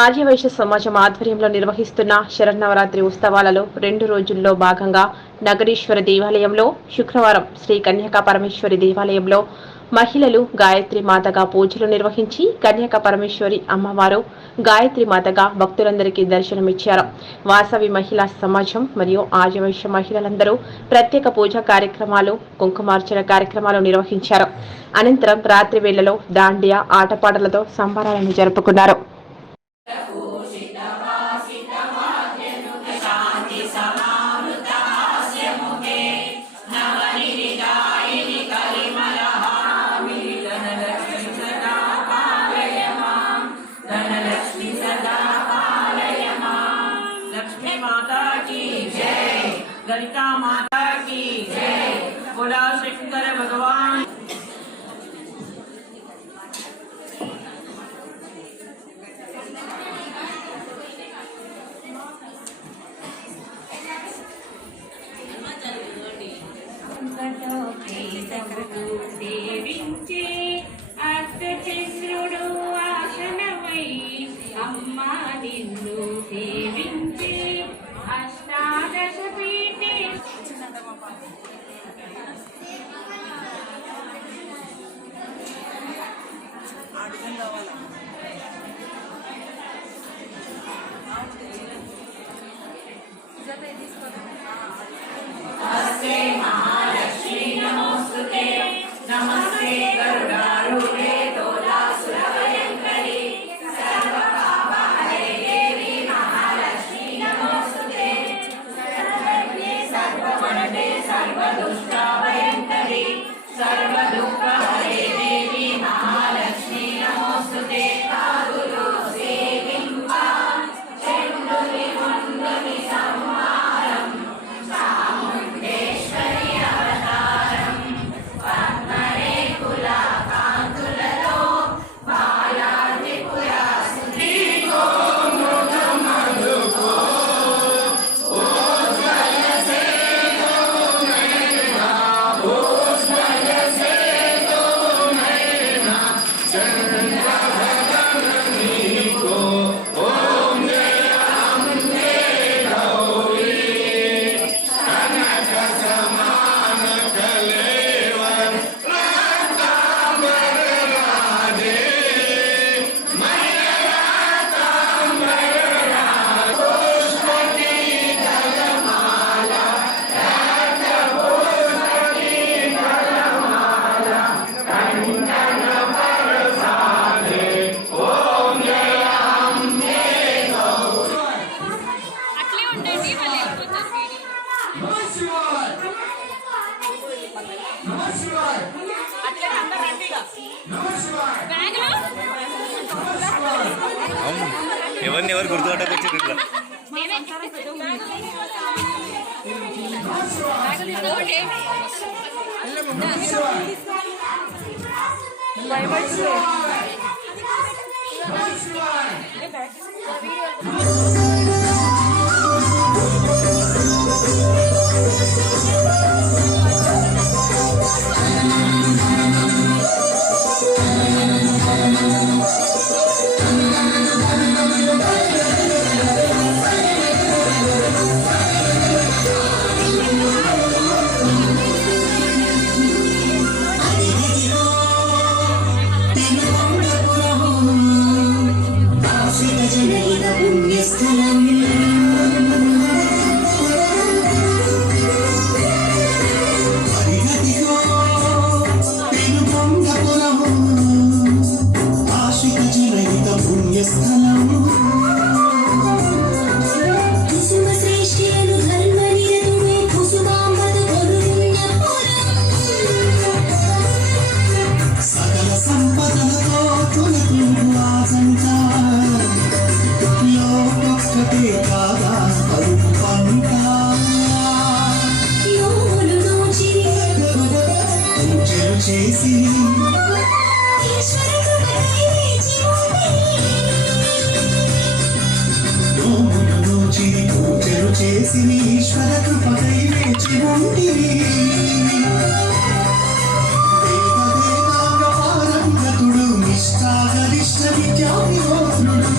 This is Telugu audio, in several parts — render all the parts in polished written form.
ఆర్యవైశ్య సమాజం ఆధ్వర్యంలో నిర్వహిస్తున్న శరన్నవరాత్రి ఉత్సవాలలో 2 రోజుల్లో భాగంగా నగరీశ్వర దేవాలయంలో శుక్రవారం శ్రీ కన్యకా పరమేశ్వరి దేవాలయంలో మహిళలు గాయత్రి మాతగా పూజలు నిర్వహించి కన్యకా పరమేశ్వరి అమ్మవారు గాయత్రి మాతగా భక్తులందరికీ దర్శనమిచ్చారు. వాసవి మహిళా సమాజం మరియు ఆర్యవైశ్య మహిళలందరూ ప్రత్యేక పూజా కార్యక్రమాలు, కుంకుమార్చన కార్యక్రమాలు నిర్వహించారు. అనంతరం రాత్రి వేళలో దాండియా ఆటపాటలతో సంబరాలను జరుపుకున్నారు. ललिता माता की जय। बोला शंकर भगवान। అష్టచంద్రుడు ఆసనమై అమ్మా నిన్ను సేవించి అష్టాదశ పీఠే नमस्ते महालक्ष्मी नमोस्तुते, नमस्ते गरुडारूढे तोलासुरभयङ्करी, सर्वपापहरे देवी महालक्ष्मी नमोस्तुते, सर्ववरदे सर्वदुष्टाभयङ्करी, सर्वदुःखहरे देवी महालक्ष्मी नमोस्तुते। कादुलो सेविंपा चण्डुनि मुण्डुनि संहारं चामुण्डेश्वरि अवतारं पद्मरेकुला कान्तुలలో బాలాత్రిపురా సుధీకో మృగమధుకో ఓజ్వలసేతో నయనా ఓజ్వలసేతో నయనా చంద్రభగనీకో ఓం జయ అంబే గౌరీ కనక సమాన కలేవర్ రక్తాంబర రాజే మయరాకాంబర పుష్పతి దళమాల రక్తపుష్పతి దళమాల కంఠన పరసాదే ఓం జయ అంబే గౌరీ। అట్లే ఉండండి మళ్ళీ వెళ్ళిపోతుంది అట్లే అందరూ రండిగా బ్యాగ్లో ఎవరు గుర్తుపట్టకొచ్చారు ఇట్లా మేమే చేసి పూజలు చేసి ఈశ్వర కృపకై వేచి ఉంటివి దేవదేవాంగ పారంగతుడు నిష్ఠాగరిష్ట విద్యావిమోహనుడు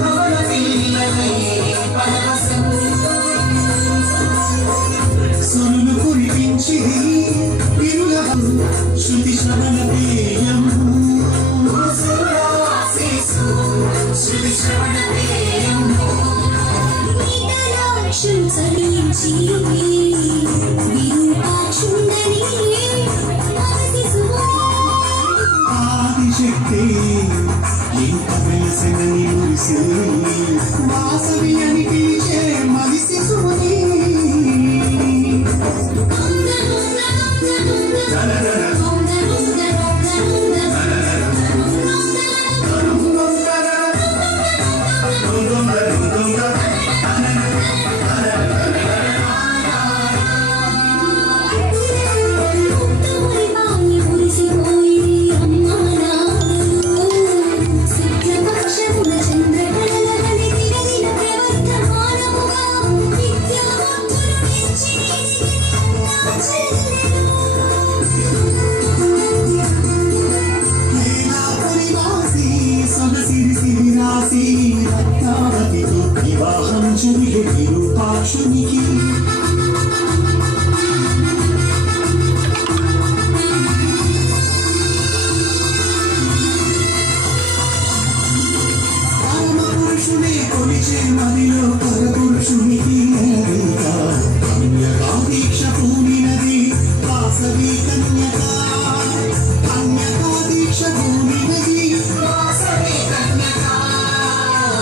కవల పిల్లలై పరవశం సురులు కురిపించి ఇరుల శృతి శ్రవణ పేయం శృతి శ్రవణ పేయం చలించి విరూపాక్షుండని ఆదిశక్తి ఇంత వెలసెనని మురిసి వాసవి అని పిలిచే మలిసి సుమని వివాహం జరిగే విరూపాక్షునికి పరమ పురుషునే కొలిచే మదిలో పరపురుషునికి కన్యకా దీక్ష పూనినది వాసవి కన్యకా కన్యకా దీక్ష పూనినది వాసవి కన్యకా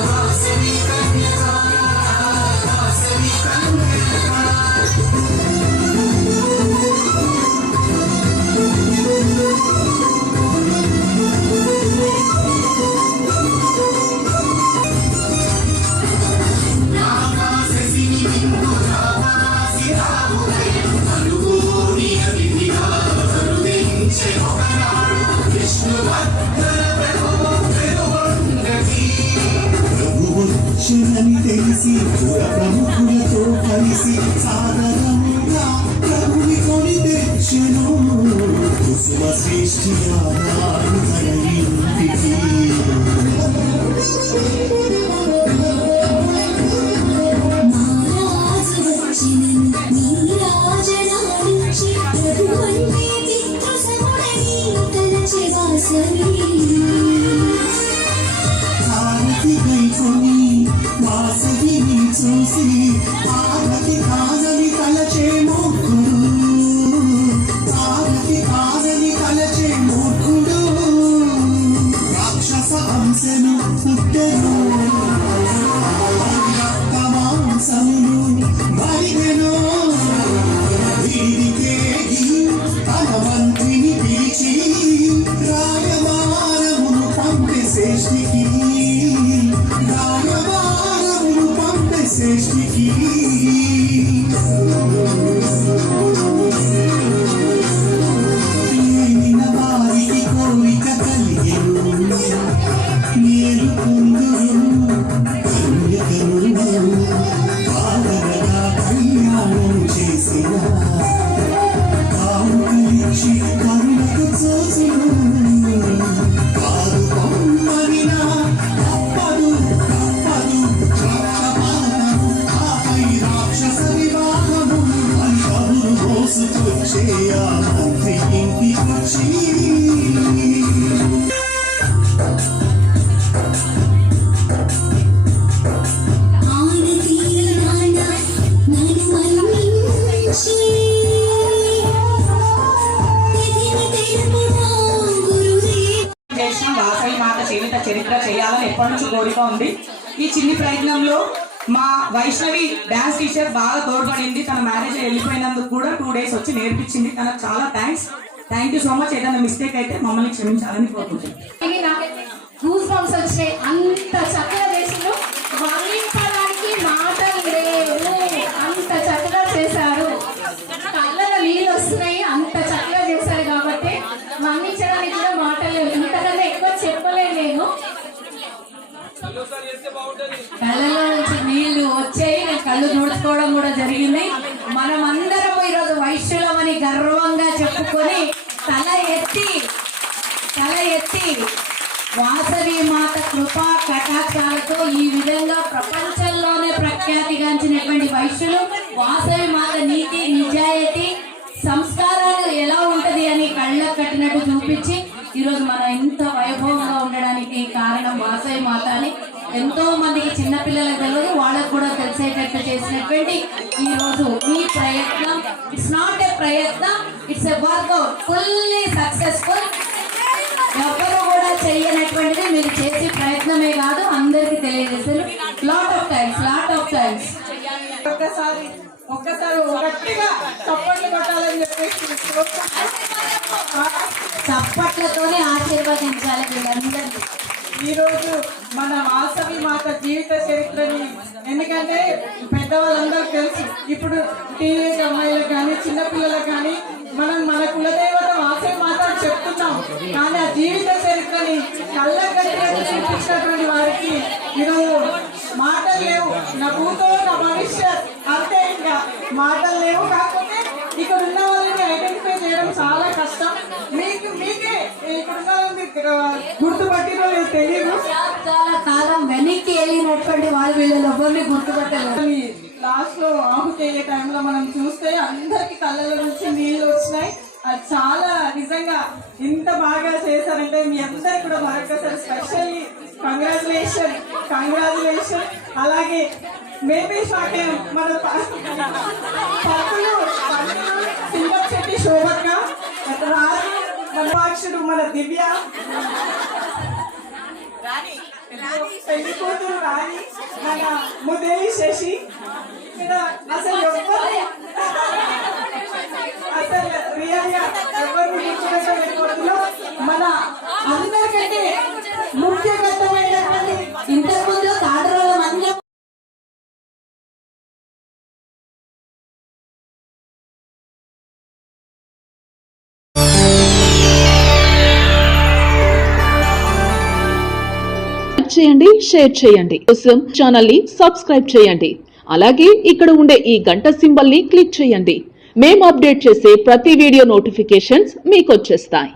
వాసవి కన్యకా వాసవి కన్యకా ప్రభువచ్చునని తెలిసి పుర ప్రముఖులతో కలిసి సాదరంగా ప్రభుని కొని తెచ్చెను కుసుమ శ్రేష్ఠి ఆనాడు తన ఇంటికి మహారాజు వచ్చినను నీరాజనాలించి ప్రభువంటే పితృసముడని తలచె వాసవి హారతి కైకొని వాసవిని చూసి హారతి కాదని తలచే మూర్ఖుడు హారతి కాదని తలచే మూర్ఖుడు రాక్షస అంశను పుట్టెను రక్త మాంసములు మరిగెను వీరికేగి తన మంత్రిని పిలిచి రాయమానమును పంపే శ్రేష్ఠికి రాయమానమును పంపే శ్రేష్ఠికి ఏలిన వారికి కోరిక కలిగెను మేలు పొందురు కన్యకను కాదనగా కళ్యాణం చేసిన కాముకలిచ్చి కరుణకు చూచును కాదు పొమ్మనినా తప్పదు తప్పదు రక్తపాతము ఆపై రాక్షస వివాహము అంతమును మోసుకొచ్చే ఆ మంత్రి ఇంటికొచ్చి ఆనతి నాన్న నన్ను మన్నించి తిథిని తెలుపుమా గురుదేవ చేసిన వాసవి మాత జీవిత చరిత్ర చేయాలని ఎప్పటి నుంచి కోరిక ఉంది. ఈ చిన్ని ప్రయత్నంలో మా వైష్ణవి డాన్స్ టీచర్ బాగా తోడ్పడింది. తన మ్యారేజ్ వెళ్ళిపోయినందుకు కూడా 2 days వచ్చి నేర్పించింది. తనకు చాలా థ్యాంక్ యూ సో మచ్. ఏదైనా మిస్టేక్ అయితే మమ్మల్ని క్షమించాలని కోరుకుంటున్నాను. గూస్ బంప్స్ వచ్చాయి. అంత చక్కగా చేసిండు. వర్ణించడానికి మాటలు లేవు. అంత చక్కగా చేశారు. కళ్ళలో నీళ్ళు వస్తున్నాయి. అంత చక్కగా చేశారు కాబట్టి వర్ణించడానికి కూడా మాటలు లేవు. ఇంతకన్నా ఎక్కువ చెప్పలేదు నేను. కళ్ళలో నుంచి నీళ్లు వచ్చాయి. నేను కళ్ళు తుడుచుకోవడం కూడా జరిగింది. మనం అందరం ఈరోజు వైశ్యులమని గర్వంగా చెప్పుకొని తల ఎత్తి వాసవి మాత కృపా కటాక్షాలతో సో ఈ విధంగా ప్రపంచంలోనే ప్రఖ్యాతిగాంచినటువంటి వైశ్యులు వాసవి మాత నీతి నిజాయితీ సంస్కారాలు ఎలా ఉంటది అని కళ్ళకు కట్టినట్టు చూపించి ఈరోజు మనం ఇంత వైభవంగా ఉండడానికి కారణం వాసవి మాత అని ఎంతో మందికి చిన్నపిల్లలకు తెలియదు, వాళ్ళకు కూడా తెలిసేటట్టు చేసినటువంటి ఈ రోజు ఈ ప్రయత్నం ఇట్స్ నాట్ ఏ ప్రయత్నం, it's a workout fully successful. ఎవరు కూడా చేయనటువంటిది మీరు చేసే ప్రయత్నమే కాదు, అందరికి తెలియజేశారు. లాట్ ఆఫ్ టైమ్స్ ఒక్కసారి గట్టిగా చప్పట్లు కొట్టాలని చెప్పేసి చప్పట్లతోనే ఆశీర్వదించాలి వీళ్ళందరినీ. ఈరోజు మన వాసవి మాత జీవిత చరిత్రని, ఎందుకంటే పెద్దవాళ్ళందరూ తెలుసు, ఇప్పుడు టీనేజ్ అమ్మాయిలకు కానీ చిన్నపిల్లలకు కానీ మనం మన కులదేవత వాసవి మాత అని చెప్తున్నాం, కానీ ఆ జీవిత చరిత్రని కళ్ళగట్టినట్టు చూపించినటువంటి వారికి ఈరోజు మాటలు లేవు. నా భూతో నా భవిష్యత్ అంతే, ఇంకా మాటలు లేవు. కాకపోతే ఇక్కడ ఉన్న వాళ్ళని ఐడెంటిఫై చేయడం చాలా కష్టం. మీకే ఇక్కడ ఉన్న వాళ్ళని గుర్తుపట్టినో లేదు తెలియదు. చాలా కాలం వెనక్కి వెళ్ళినటువంటి వాళ్ళు వీళ్ళని ఎవరిని గుర్తుపట్టలేదు. లాస్ట్ లో ఆహుతి అయ్యే టైంలో మనం చూస్తే అందరికి కళ్ళల నుంచి నీళ్ళు వచ్చినాయి. అది చాలా నిజంగా ఇంత బాగా చేశారంటే మీ అందరికి కూడా మరొకసారి స్పెషల్లీ కంగ్రాచులేషన్. అలాగే మేబీ షాకే మన సింగం శెట్టి శోభక్క, రాజు మనవాక్షుడు మన దివ్య, పెళ్లి కూతురు రాణి, మన ముదేలి శశి. అసలు రియల్ గా ఎవరిని గుర్తుపెట్టలేకపోతున్నా. మన అందరికంటే ముఖ్యమైనటువంటి ఇంతకుముందు కాడరోల మంది చేయండి, షేర్ చేయండి, కోసం ఛానల్ ని సబ్స్క్రైబ్ చేయండి. అలాగే ఇక్కడ ఉండే ఈ గంట సింబల్ ని క్లిక్ చేయండి. మేము అప్డేట్ చేసే ప్రతి వీడియో నోటిఫికేషన్స్ మీకు వచ్చేస్తాయి.